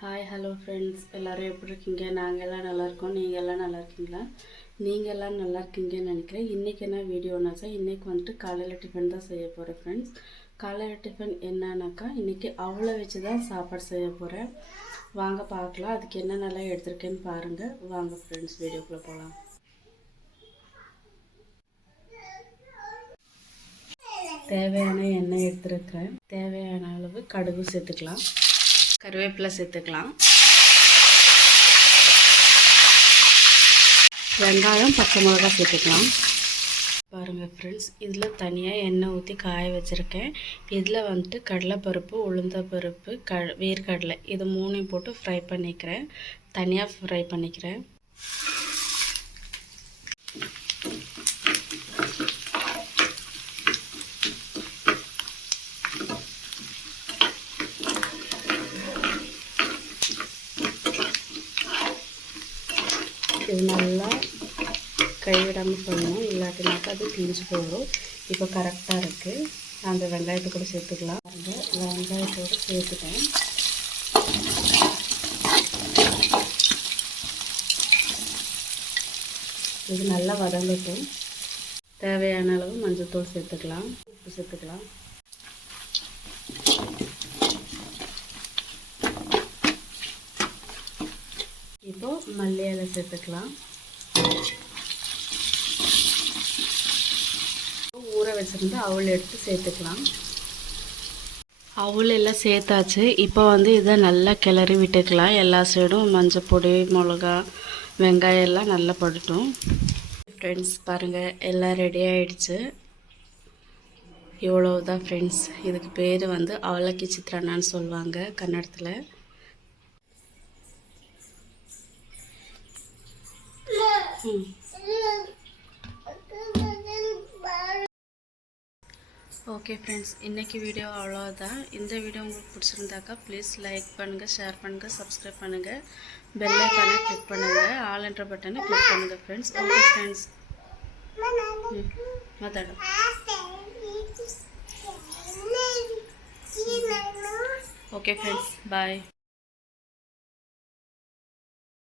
Hi hello friends, எல்லோரும் எப்படி இருக்கீங்க? நாங்கள் எல்லாம் நல்லா இருக்கோம். நீங்கள் எல்லாம் நல்லா இருக்கீங்களா? நீங்கள் எல்லாம் நல்லா இருக்கீங்கன்னு நினைக்கிறேன். இன்றைக்கி என்ன வீடியோனாக்கா, இன்றைக்கி வந்துட்டு காலையில் டிஃபன் தான் செய்ய போகிறேன் ஃப்ரெண்ட்ஸ். காலையில் டிஃபன் என்னன்னாக்கா, இன்றைக்கி அவளை வச்சு தான் சாப்பாடு செய்ய போகிறேன். வாங்க பார்க்கலாம். அதுக்கு என்னென்னலாம் எடுத்திருக்கேன்னு பாருங்கள். வாங்க ஃப்ரெண்ட்ஸ், வீடியோக்குள்ளே போகலாம். தேவையான எண்ணெய் எடுத்துருக்கிறேன். தேவையான அளவு கடுகு சேர்த்துக்கலாம், கருவேப்பிலை சேர்த்துக்கலாம், வெங்காயம், பச்சை மிளகா சேர்த்துக்கலாம். பாருங்கள் ஃப்ரெண்ட்ஸ், இதில் தனியாக எண்ணெய் ஊற்றி காய வச்சுருக்கேன். இதில் வந்துட்டு கடலைப்பருப்பு, உளுந்தப்பருப்பு, வேர்க்கடலை இது மூணையும் போட்டு ஃப்ரை பண்ணிக்கிறேன். தனியாக ஃப்ரை பண்ணிக்கிறேன். இது நல்லா கைவிடாமல் பண்ணணும், இல்லாட்டினாக்கா அது தீஞ்சு போயிடும். இப்போ கரெக்டாக இருக்குது. அந்த வெங்காயத்தை கூட சேர்த்துக்கலாம். அந்த வெங்காயத்தோடு சேர்த்துட்டேன். இது நல்லா வதங்கட்டும். தேவையான அளவு மஞ்சள்தூள் சேர்த்துக்கலாம், உப்பு சேர்த்துக்கலாம். இப்போது மல்லி இலை சேர்த்துக்கலாம். ஊற வச்சுருந்து அவல் எடுத்து சேர்த்துக்கலாம். அவல் எல்லாம் சேர்த்தாச்சு. இப்போ இதை நல்லா கிளறி விட்டுக்கலாம். எல்லா சைடும் மஞ்சள் பொடி, மிளகா, வெங்காயம் எல்லாம் நல்லா படட்டும். ஃப்ரெண்ட்ஸ் பாருங்கள், எல்லாம் ரெடி ஆகிடுச்சு. இவ்வளவுதான் ஃப்ரெண்ட்ஸ். இதுக்கு பேர் அவலக்கி சித்ரான்னான்னு சொல்லுவாங்க கன்னடத்தில். ஓகே ஃப்ரெண்ட்ஸ், இன்றைக்கி வீடியோ அவ்வளோதான். இந்த வீடியோ உங்களுக்கு பிடிச்சிருந்தாக்கா ப்ளீஸ் லைக் பண்ணுங்கள், ஷேர் பண்ணுங்கள், சப்ஸ்கிரைப் பண்ணுங்கள், பெல் ஐக்கானை கிளிக் பண்ணுங்கள், ஆல் என்ற பட்டனை கிளிக் பண்ணுங்கள் ஃப்ரெண்ட்ஸ். ஓகே ஃப்ரெண்ட்ஸ், மாತಾಡು. ஓகே ஃப்ரெண்ட்ஸ், பாய்.